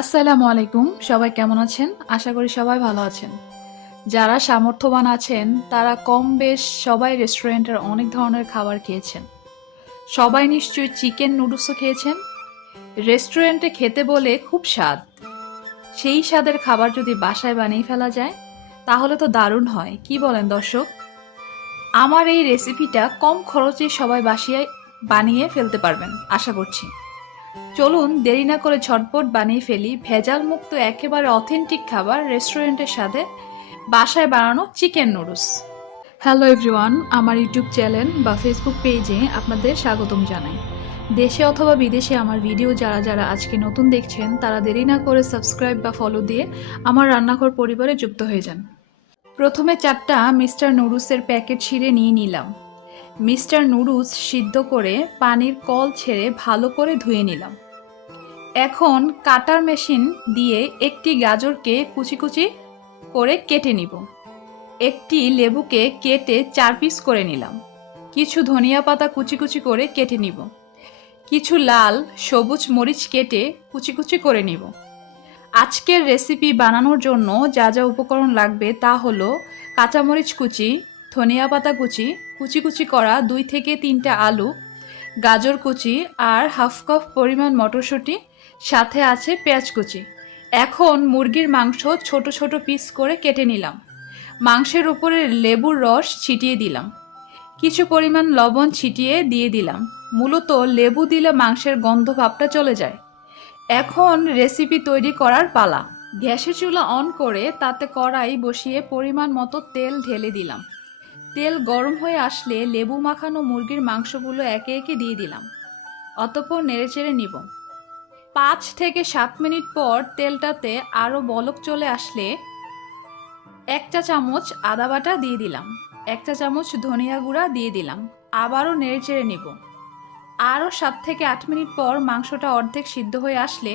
আসসালামু আলাইকুম। সবাই কেমন আছেন? আশা করি সবাই ভালো আছেন। যারা সামর্থ্যবান আছেন তারা কম বেশ সবাই রেস্টুরেন্টের অনেক ধরনের খাবার খেয়েছেন। সবাই নিশ্চয়ই চিকেন নুডলসও খেয়েছেন। রেস্টুরেন্টে খেতে বলে খুব স্বাদ। সেই স্বাদের খাবার যদি বাসায় বানিয়ে ফেলা যায় তাহলে তো দারুণ হয়। কি বলেন দর্শক? আমার এই রেসিপিটা কম খরচে সবাই বানিয়ে ফেলতে পারবেন আশা করছি। চলুন দেরি না করে ঝটপট বানিয়ে ফেলি ভেজাল মুক্ত একেবারে অথেন্টিক খাবার রেস্টুরেন্টের সাথে বাসায় বানানো চিকেন নুডলস। হ্যালো এভরিওয়ান, আমার ইউটিউব চ্যানেল বা ফেসবুক পেজে আপনাদের স্বাগতম জানাই। দেশে অথবা বিদেশে আমার ভিডিও যারা যারা আজকে নতুন দেখছেন তারা দেরি না করে সাবস্ক্রাইব বা ফলো দিয়ে আমার রান্নাঘর পরিবারে যুক্ত হয়ে যান। প্রথমে 4টা মিস্টার নুডলসের প্যাকেট ছিঁড়ে নিয়ে নিলাম। মিস্টার নুডলস সিদ্ধ করে পানির কল ছেড়ে ভালো করে ধুয়ে নিলাম। এখন কাটার মেশিন দিয়ে একটি গাজরকে কুচি কুচি করে কেটে নিব। একটি লেবুকে কেটে 4 পিস করে নিলাম। কিছু ধনিয়া পাতা কুচি কুচি করে কেটে নিব। কিছু লাল সবুজ মরিচ কেটে কুচি কুচি করে নিব। আজকের রেসিপি বানানোর জন্য যা যা উপকরণ লাগবে তা হলো কাঁচামরিচ কুচি, ধনিয়া পাতা কুচি, কুচি কুচি করা 2 থেকে 3টা আলু, গাজর কুচি আর হাফ কাপ পরিমাণ মটরশুঁটি, সাথে আছে পেঁয়াজ কুচি। এখন মুরগির মাংস ছোট ছোট পিস করে কেটে নিলাম। মাংসের উপরে লেবুর রস ছিটিয়ে দিলাম। কিছু পরিমাণ লবণ ছিটিয়ে দিয়ে দিলাম। মূলত লেবু দিলে মাংসের গন্ধ ভাবটা চলে যায়। এখন রেসিপি তৈরি করার পালা। গ্যাসের চুলা অন করে তাতে কড়াই বসিয়ে পরিমাণ মতো তেল ঢেলে দিলাম। তেল গরম হয়ে আসলে লেবু মাখানো মুরগির মাংসগুলো একে একে দিয়ে দিলাম। অতঃপর নেড়েচেড়ে নিব। 5 থেকে 7 মিনিট পর তেলটাতে আরও বলক চলে আসলে 1 চা চামচ আদা বাটা দিয়ে দিলাম। 1 চা চামচ ধনিয়া গুঁড়া দিয়ে দিলাম। আবারও নেড়েচেড়ে নিব। আরও 7 থেকে 8 মিনিট পর মাংসটা অর্ধেক সিদ্ধ হয়ে আসলে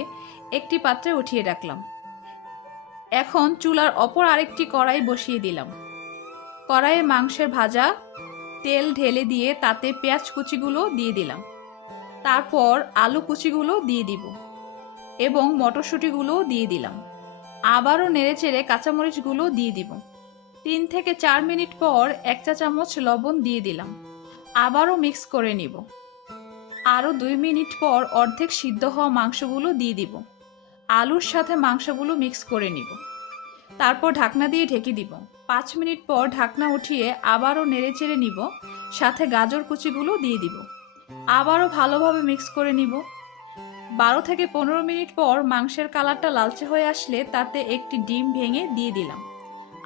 একটি পাত্রে উঠিয়ে রাখলাম। এখন চুলার অপর আরেকটি কড়াই বসিয়ে দিলাম। কড়াইয়ে মাংসের ভাজা তেল ঢেলে দিয়ে তাতে পেঁয়াজ কুচিগুলো দিয়ে দিলাম। তারপর আলু কুচিগুলো দিয়ে দিব এবং মটরশুঁটিগুলোও দিয়ে দিলাম। আবারও নেড়েচেড়ে কাঁচামরিচগুলো দিয়ে দিব। 3 থেকে 4 মিনিট পর 1 চা চামচ লবণ দিয়ে দিলাম। আবারও মিক্স করে নিব। আরও 2 মিনিট পর অর্ধেক সিদ্ধ হওয়া মাংসগুলো দিয়ে দিব। আলুর সাথে মাংসগুলো মিক্স করে নিব। তারপর ঢাকনা দিয়ে ঢেকে দিব। 5 মিনিট পর ঢাকনা উঠিয়ে আবারও নেড়েচেড়ে নিব। সাথে গাজর কুচিগুলো দিয়ে দিব। আবারও ভালোভাবে মিক্স করে নিব। 12 থেকে 15 মিনিট পর মাংসের কালারটা লালচে হয়ে আসলে তাতে একটি ডিম ভেঙে দিয়ে দিলাম।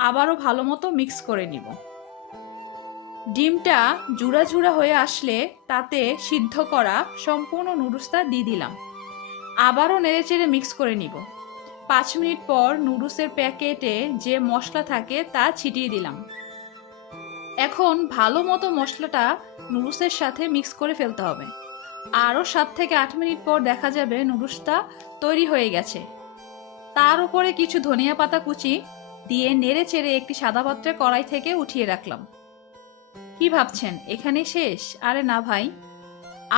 আবারও ভালো মতো মিক্স করে নিব। ডিমটা ঝুরা ঝুরা হয়ে আসলে তাতে সিদ্ধ করা সম্পূর্ণ নুডলসটা দিয়ে দিলাম। আবারও নেড়েচেড়ে মিক্স করে নিব। 5 মিনিট পর নুডলসের প্যাকেটে যে মশলা থাকে তা ছিটিয়ে দিলাম। এখন ভালো মতো মশলাটা নুডলসের সাথে মিক্স করে ফেলতে হবে। আরও 7 থেকে 8 মিনিট পর দেখা যাবে নুডলসটা তৈরি হয়ে গেছে। তার উপরে কিছু ধনিয়া পাতা কুচি দিয়ে নেড়ে চেড়ে একটি সাদা পাত্রে কড়াই থেকে উঠিয়ে রাখলাম। কি ভাবছেন এখানেই শেষ? আরে না ভাই,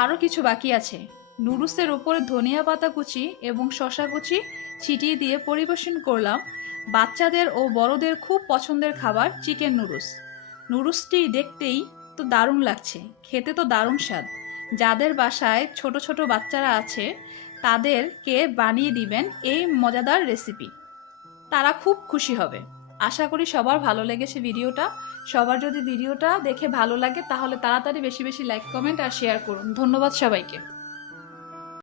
আরও কিছু বাকি আছে। নুডলসের উপরে ধনিয়া পাতা কুচি এবং শসা কুচি ছিটিয়ে দিয়ে পরিবেশন করলাম বাচ্চাদের ও বড়দের খুব পছন্দের খাবার চিকেন নুডলস। নুডলসটি দেখতেই তো দারুণ লাগছে, খেতে তো দারুণ স্বাদ। যাদের বাসায় ছোট ছোট বাচ্চারা আছে তাদেরকে বানিয়ে দিবেন এই মজাদার রেসিপি, তারা খুব খুশি হবে। আশা করি সবার ভালো লেগেছে ভিডিওটা। সবার যদি ভিডিওটা দেখে ভালো লাগে তাহলে তাড়াতাড়ি বেশি বেশি লাইক, কমেন্ট আর শেয়ার করুন। ধন্যবাদ সবাইকে।